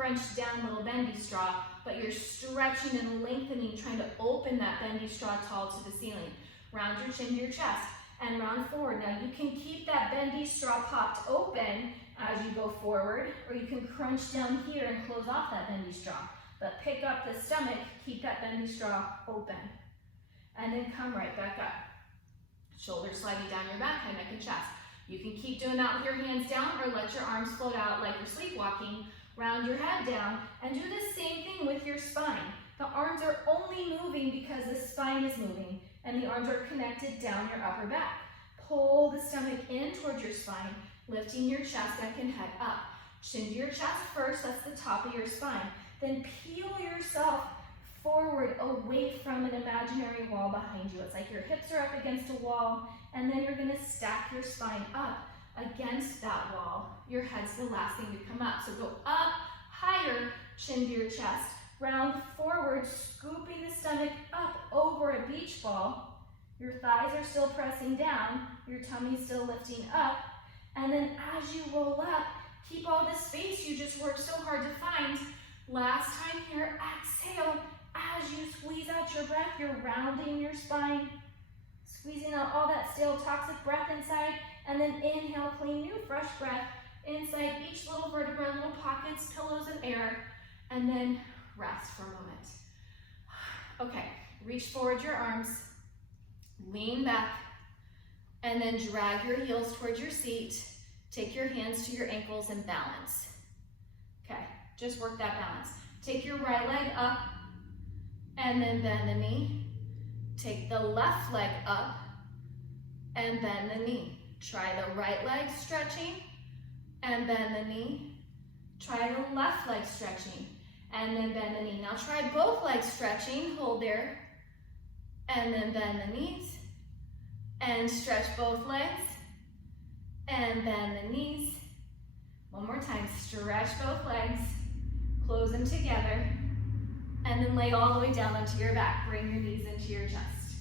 crunched down little bendy straw, but you're stretching and lengthening, trying to open that bendy straw tall to the ceiling. Round your chin to your chest and round forward. Now you can keep that bendy straw popped open as you go forward, or you can crunch down here and close off that bendy straw. But pick up the stomach, keep that bendy straw open. And then come right back up. Shoulders sliding down your back, head, neck, and chest. You can keep doing that with your hands down or let your arms float out like you're sleepwalking. Round your head down and do the same thing with your spine. The arms are only moving because the spine is moving and the arms are connected down your upper back. Pull the stomach in towards your spine, lifting your chest, neck, and head up. Chin to your chest first, that's the top of your spine. Then peel yourself forward away from an imaginary wall behind you. It's like your hips are up against a wall, and then you're gonna stack your spine up against that wall. Your head's the last thing to come up. So go up, higher, chin to your chest. Round forward, scooping the stomach up over a beach ball. Your thighs are still pressing down, your tummy's still lifting up, and then as you roll up, keep all the space you just worked so hard to find. Last time here, exhale. As you squeeze out your breath, you're rounding your spine, squeezing out all that stale toxic breath inside, and then inhale, clean, new, fresh breath inside each little vertebra, little pockets, pillows of air, and then rest for a moment. Okay, reach forward your arms, lean back, and then drag your heels towards your seat. Take your hands to your ankles and balance. Okay, just work that balance. Take your right leg up and then bend the knee. Take the left leg up and bend the knee. Try the right leg stretching and bend the knee. Try the left leg stretching and then bend the knee. Now try both legs stretching, hold there, and then bend the knees and stretch both legs and bend the knees. One more time, stretch both legs, close them together, and then lay all the way down onto your back. Bring your knees into your chest.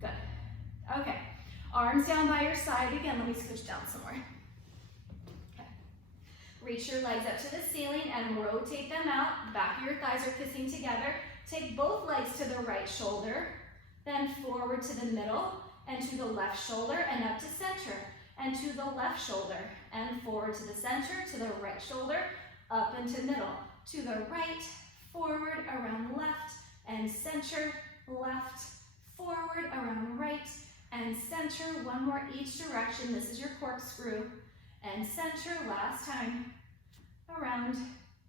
Good. Okay, arms down by your side. Again, let me switch down some more. Okay. Reach your legs up to the ceiling and rotate them out. The back of your thighs are kissing together. Take both legs to the right shoulder, then forward to the middle, and to the left shoulder, and up to center, and to the left shoulder, and forward to the center, to the right shoulder, up into middle, to the right, forward, around left, and center, left, forward, around right, and center. One more each direction. This is your corkscrew. And center, last time, around,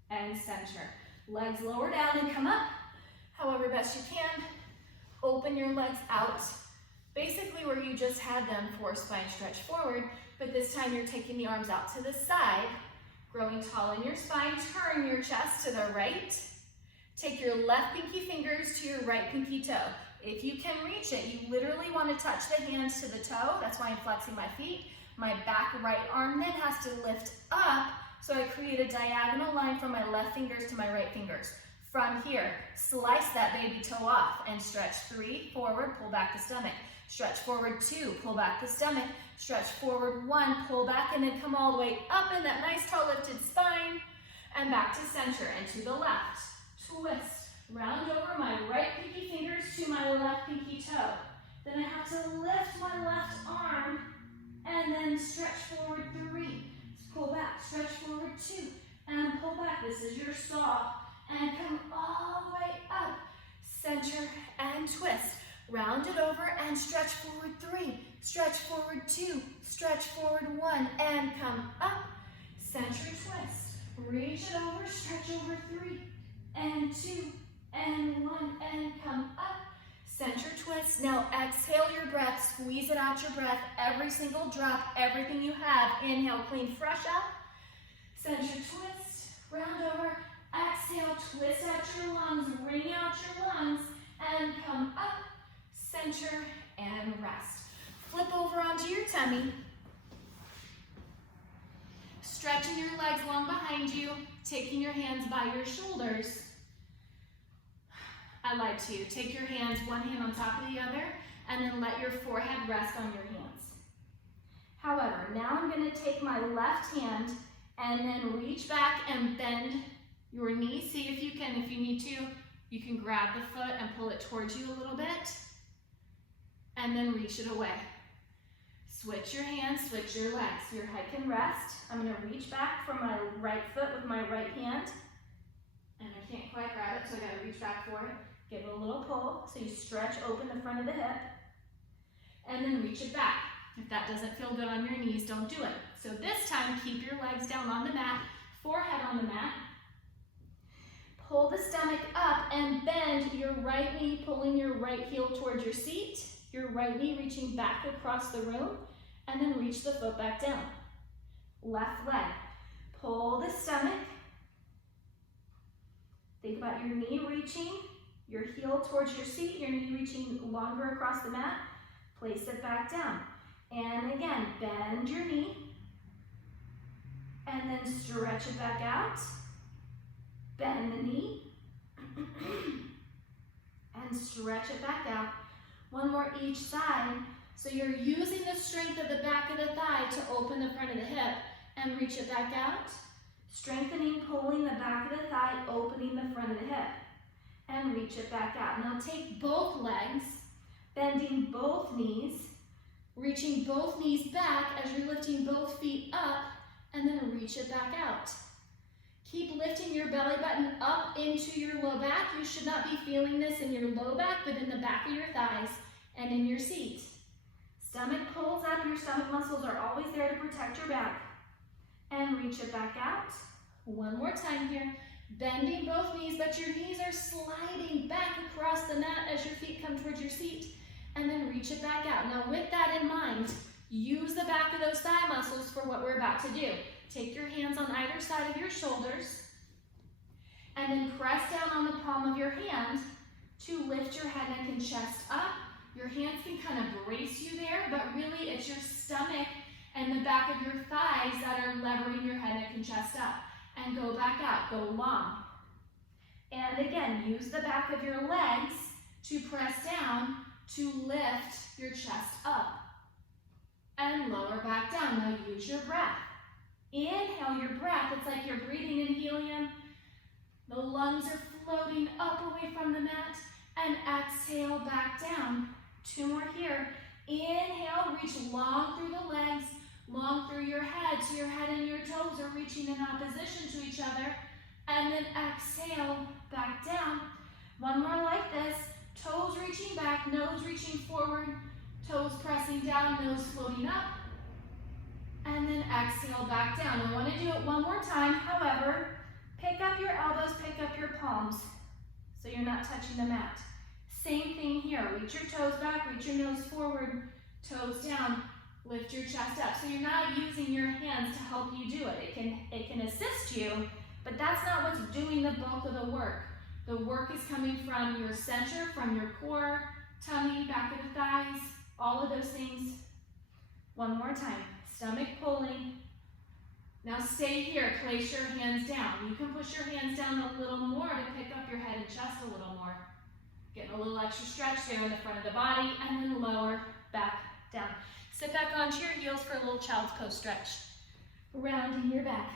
and center. Legs lower down and come up, however best you can. Open your legs out, basically where you just had them for spine stretch forward, but this time you're taking the arms out to the side, growing tall in your spine. Turn your chest to the right. Take your left pinky fingers to your right pinky toe. If you can reach it, you literally want to touch the hands to the toe. That's why I'm flexing my feet. My back right arm then has to lift up, so I create a diagonal line from my left fingers to my right fingers. From here, slice that baby toe off and stretch 3, forward, pull back the stomach. Stretch forward 2, pull back the stomach. Stretch forward 1, pull back, and then come all the way up in that nice tall lifted spine. And back to center and to the left. Twist, round over my right pinky fingers to my left pinky toe. Then I have to lift my left arm and then stretch forward 3. Pull back, stretch forward 2, and pull back. This is your saw. And come all the way up. Center and twist. Round it over and stretch forward 3. Stretch forward 2. Stretch forward 1. And come up. Center twist. Reach it over. Stretch over 3. And 2. And 1. And come up. Center twist. Now exhale your breath. Squeeze it out your breath. Every single drop. Everything you have. Inhale, clean, fresh out. Center twist. Round over. Exhale, twist out your lungs, wring out your lungs, and come up, center, and rest. Flip over onto your tummy. Stretching your legs long behind you, taking your hands by your shoulders. I lied to you. Take your hands, one hand on top of the other, and then let your forehead rest on your hands. However, now I'm going to take my left hand and then reach back and bend your knee. See if you can, if you need to, you can grab the foot and pull it towards you a little bit, and then reach it away. Switch your hands, switch your legs. Your head can rest. I'm going to reach back for my right foot with my right hand, and I can't quite grab it, so I got to reach back for it. Give it a little pull, so you stretch open the front of the hip, and then reach it back. If that doesn't feel good on your knees, don't do it. So this time, keep your legs down on the mat, forehead on the mat. Pull the stomach up and bend your right knee, pulling your right heel towards your seat, your right knee reaching back across the room, and then reach the foot back down. Left leg, pull the stomach. Think about your knee reaching, your heel towards your seat, your knee reaching longer across the mat. Place it back down. And again, bend your knee, and then stretch it back out. Bend the knee, and stretch it back out. One more each side. So you're using the strength of the back of the thigh to open the front of the hip and reach it back out. Strengthening, pulling the back of the thigh, opening the front of the hip. And reach it back out. Now take both legs, bending both knees, reaching both knees back as you're lifting both feet up, and then reach it back out. Keep lifting your belly button up into your low back. You should not be feeling this in your low back, but in the back of your thighs and in your seat. Stomach pulls up. Your stomach muscles are always there to protect your back. And reach it back out. One more time here. Bending both knees, but your knees are sliding back across the mat as your feet come towards your seat. And then reach it back out. Now with that in mind, use the back of those thigh muscles for what we're about to do. Take your hands on either side of your shoulders. And then press down on the palm of your hand to lift your head, neck, and chest up. Your hands can kind of brace you there, but really it's your stomach and the back of your thighs that are levering your head, neck, and chest up. And go back out, go long. And again, use the back of your legs to press down to lift your chest up. And lower back down. Now use your breath. Inhale your breath. It's like you're breathing in helium. The lungs are floating up away from the mat. And exhale back down. 2 more here. Inhale, reach long through the legs, long through your head, so your head and your toes are reaching in opposition to each other. And then exhale back down. 1 more like this. Toes reaching back, nose reaching forward, toes pressing down, nose floating up. And then exhale back down. I want to do it 1 more time. However, pick up your elbows, pick up your palms, so you're not touching the mat. Same thing here. Reach your toes back, reach your nose forward, toes down, lift your chest up. So you're not using your hands to help you do it. It can assist you, but that's not what's doing the bulk of the work. The work is coming from your center, from your core, tummy, back of the thighs, all of those things. 1 more time. Stomach pulling. Now stay here. Place your hands down. You can push your hands down a little more to pick up your head and chest a little more. Getting a little extra stretch there in the front of the body, and then lower back down. Sit back onto your heels for a little child's pose stretch. Rounding your back.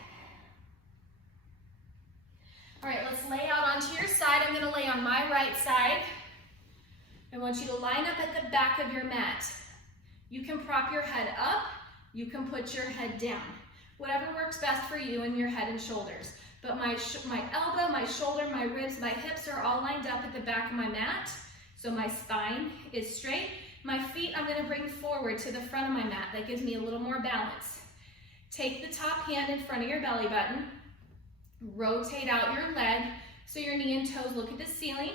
All right, let's lay out onto your side. I'm going to lay on my right side. I want you to line up at the back of your mat. You can prop your head up. You can put your head down. Whatever works best for you and your head and shoulders. But my elbow, my shoulder, my ribs, my hips are all lined up at the back of my mat. So my spine is straight. My feet I'm going to bring forward to the front of my mat. That gives me a little more balance. Take the top hand in front of your belly button. Rotate out your leg so your knee and toes look at the ceiling.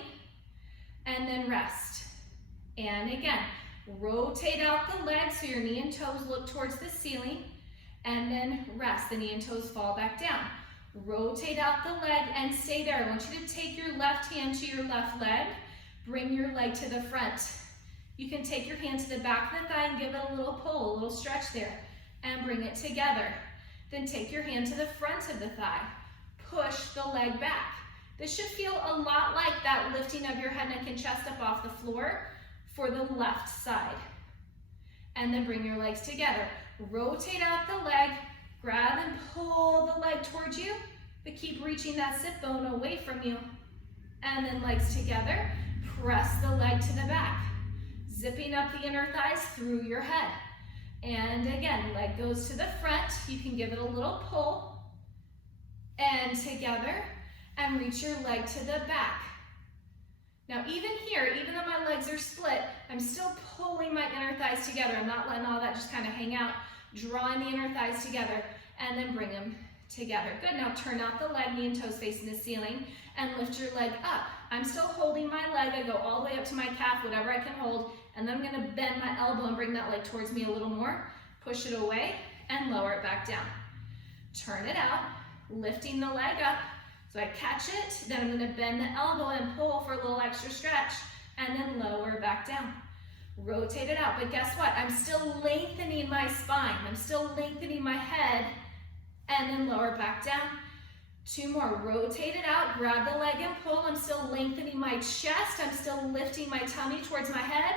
And then rest. And again, rotate out the leg so your knee and toes look towards the ceiling. And then rest. The knee and toes fall back down. Rotate out the leg and stay there. I want you to take your left hand to your left leg. Bring your leg to the front. You can take your hand to the back of the thigh and give it a little pull, a little stretch there, and bring it together. Then take your hand to the front of the thigh. Push the leg back. This should feel a lot like that lifting of your head, neck, and chest up off the floor for the left side. And then bring your legs together. Rotate out the leg, grab and pull the leg towards you, but keep reaching that sit bone away from you. And then legs together, press the leg to the back. Zipping up the inner thighs through your head. And again, leg goes to the front. You can give it a little pull. And together, and reach your leg to the back. Now even here, even though my legs are split, I'm still pulling my inner thighs together. I'm not letting all that just kind of hang out. Drawing the inner thighs together, and then bring them together. Good, now turn out the leg, knee and toes facing the ceiling, and lift your leg up. I'm still holding my leg. I go all the way up to my calf, whatever I can hold, and then I'm going to bend my elbow and bring that leg towards me a little more. Push it away, and lower it back down. Turn it out, lifting the leg up. So I catch it, then I'm going to bend the elbow and pull for a little extra stretch, and then lower back down. Rotate it out, but guess what? I'm still lengthening my spine. I'm still lengthening my head, and then lower back down. 2 more. Rotate it out, grab the leg and pull. I'm still lengthening my chest. I'm still lifting my tummy towards my head,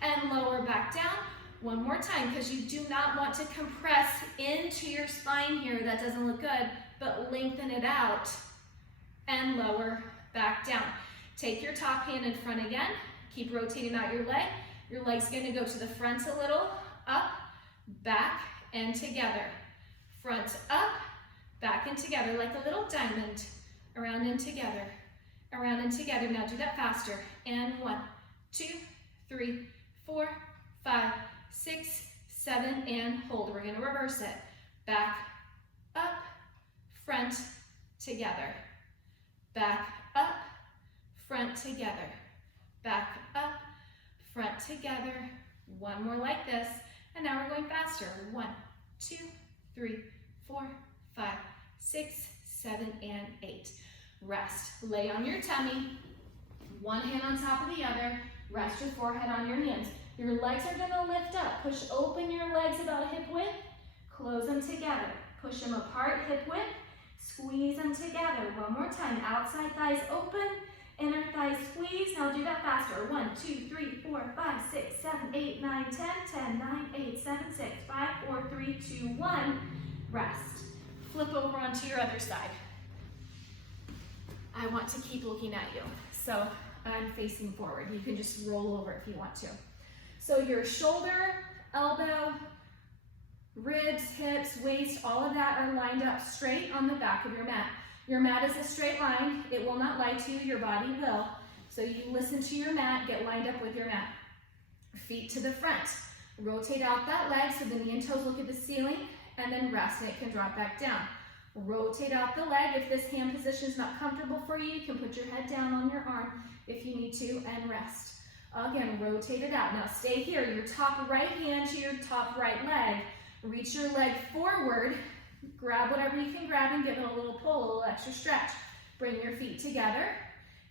and lower back down. 1 more time, because you do not want to compress into your spine here. That doesn't look good, but lengthen it out and lower back down. Take your top hand in front again. Keep rotating out your leg. Your leg's gonna go to the front a little, up, back, and together. Front, up, back, and together, like a little diamond. Around and together, around and together. Now do that faster. And 1, 2, 3, 4, 5, 6, 7, and hold. We're gonna reverse it. Back, up, front, together. Back, up, front, together. Back, up, front, together. One more like this. And now we're going faster. 1, 2, 3, 4, 5, 6, 7, and 8. Rest. Lay on your tummy. One hand on top of the other. Rest your forehead on your hands. Your legs are gonna lift up. Push open your legs about hip width. Close them together. Push them apart, hip width. Squeeze them together. One more time. Outside thighs open. Inner thighs squeeze. Now do that faster. 1, 2, 3, 4, 5, 6, 7, 8, 9, 10, 10, 9, 8, 7, 6, 5, 4, 3, 2, 1. Rest. Flip over onto your other side. I want to keep looking at you. So I'm facing forward. You can just roll over if you want to. So your shoulder, elbow, ribs, hips, waist, all of that are lined up straight on the back of your mat. Your mat is a straight line. It will not lie to you, your body will. So you listen to your mat, get lined up with your mat. Feet to the front. Rotate out that leg so the knee and toes look at the ceiling, and then rest, and it can drop back down. Rotate out the leg. If this hand position is not comfortable for you, you can put your head down on your arm if you need to, and rest. Again, rotate it out. Now stay here, your top right hand to your top right leg. Reach your leg forward, grab whatever you can grab and give it a little pull, a little extra stretch. Bring your feet together.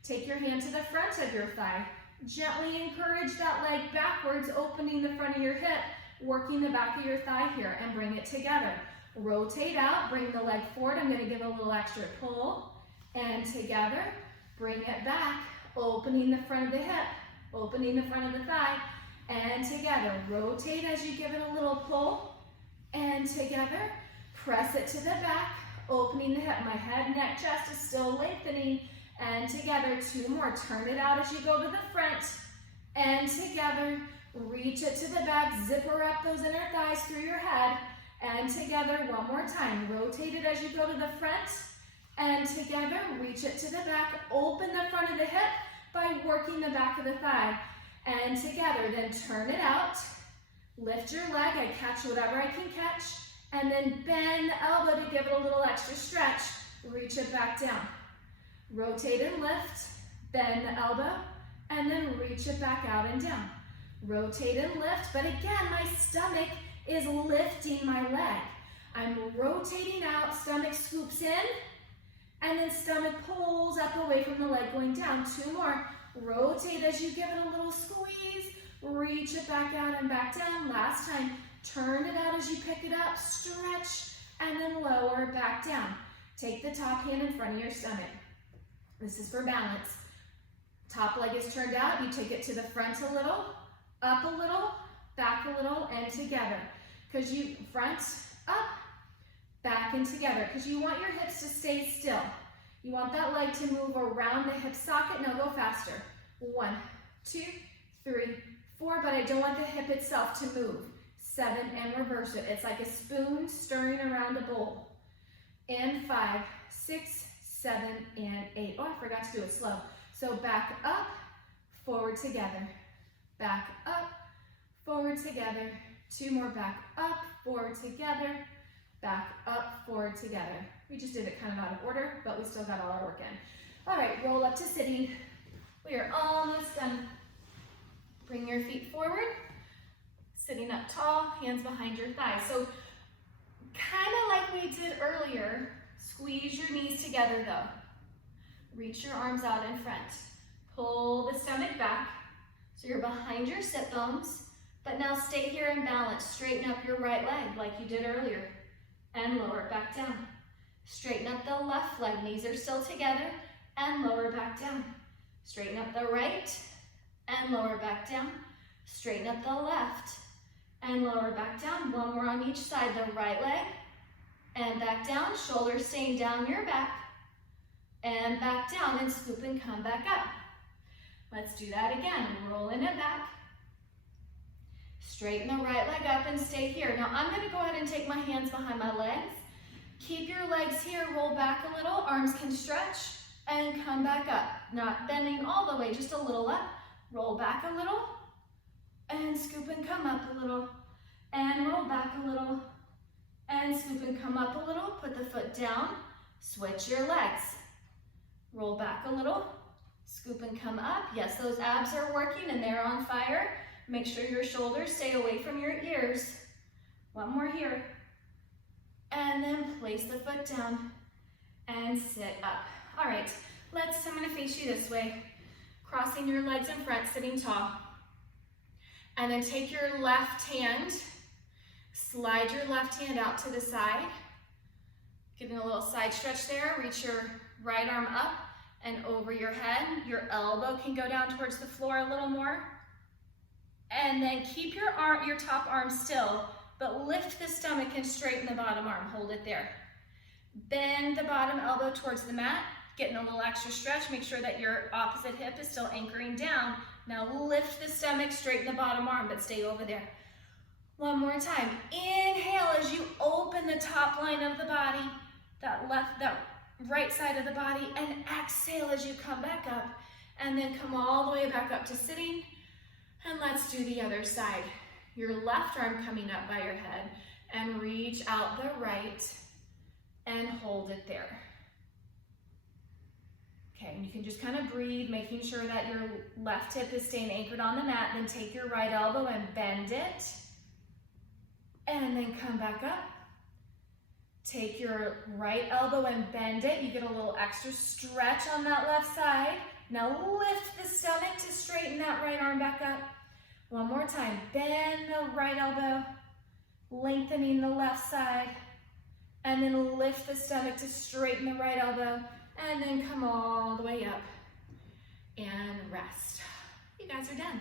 Take your hand to the front of your thigh. Gently encourage that leg backwards, opening the front of your hip, working the back of your thigh here, and bring it together. Rotate out, bring the leg forward. I'm gonna give a little extra pull, and together, bring it back, opening the front of the hip, opening the front of the thigh, and together. Rotate as you give it a little pull, and together. Press it to the back, opening the hip. My head, neck, chest is still lengthening, and together. 2 more. Turn it out as you go to the front, and together. Reach it to the back, zipper up those inner thighs through your head, and together. One more time. Rotate it as you go to the front, and together. Reach it to the back, open the front of the hip by working the back of the thigh, and together. Then turn it out, lift your leg, I catch whatever I can catch, and then bend the elbow to give it a little extra stretch. Reach it back down. Rotate and lift, bend the elbow, and then reach it back out and down. Rotate and lift, but again, my stomach is lifting my leg. I'm rotating out, stomach scoops in, and then stomach pulls up away from the leg going down. 2 more. Rotate as you give it a little squeeze, reach it back out and back down. Last time, turn it out as you pick it up, stretch, and then lower back down. Take the top hand in front of your stomach. This is for balance. Top leg is turned out, you take it to the front a little, up a little, back a little, and together. Because you, front, up, back, and together. Because you want your hips to stay still. You want that leg to move around the hip socket. Now go faster. 1, 2, 3, 4, but I don't want the hip itself to move. 7, and reverse it. It's like a spoon stirring around a bowl. And 5, 6, 7, and 8. Oh, I forgot to do it slow. So back up, forward together. Back up, forward together. 2 more. Back up, forward together. Back up, forward together. We just did it kind of out of order, but we still got all our work in. All right, roll up to sitting. We are almost done. Bring your feet forward. Sitting up tall, hands behind your thighs. So kind of like we did earlier, squeeze your knees together though. Reach your arms out in front. Pull the stomach back so you're behind your sit bones, but now stay here in balance. Straighten up your right leg like you did earlier and lower it back down. Straighten up the left leg, knees are still together, and lower back down. Straighten up the right and lower back down. Straighten up the left and lower back down. 1 more on each side. The right leg and back down, shoulders staying down your back, and back down, and scoop and come back up. Let's do that again, rolling it back. Straighten the right leg up and stay here. Now I'm gonna go ahead and take my hands behind my legs. Keep your legs here, roll back a little, arms can stretch, and come back up. Not bending all the way, just a little up. Roll back a little, and scoop and come up a little, and roll back a little, and scoop and come up a little. Put the foot down, switch your legs. Roll back a little, scoop and come up. Yes, those abs are working and they're on fire. Make sure your shoulders stay away from your ears. One more here. And then place the foot down and sit up. All right, I'm gonna face you this way. Crossing your legs in front, sitting tall. And then take your left hand, slide your left hand out to the side. Getting a little side stretch there. Reach your right arm up and over your head. Your elbow can go down towards the floor a little more. And then keep your top arm still, but lift the stomach and straighten the bottom arm. Hold it there. Bend the bottom elbow towards the mat. Getting a little extra stretch. Make sure that your opposite hip is still anchoring down. Now lift the stomach, straighten the bottom arm, but stay over there. One more time. Inhale as you open the top line of the body, that right side of the body, and exhale as you come back up. And then come all the way back up to sitting. And let's do the other side. Your left arm coming up by your head, and reach out the right and hold it there. Okay, and you can just kind of breathe, making sure that your left hip is staying anchored on the mat. Then take your right elbow and bend it. And then come back up. Take your right elbow and bend it. You get a little extra stretch on that left side. Now lift the stomach to straighten that right arm back up. One more time. Bend the right elbow, lengthening the left side. And then lift the stomach to straighten the right elbow. And then come all the way up and rest. You guys are done.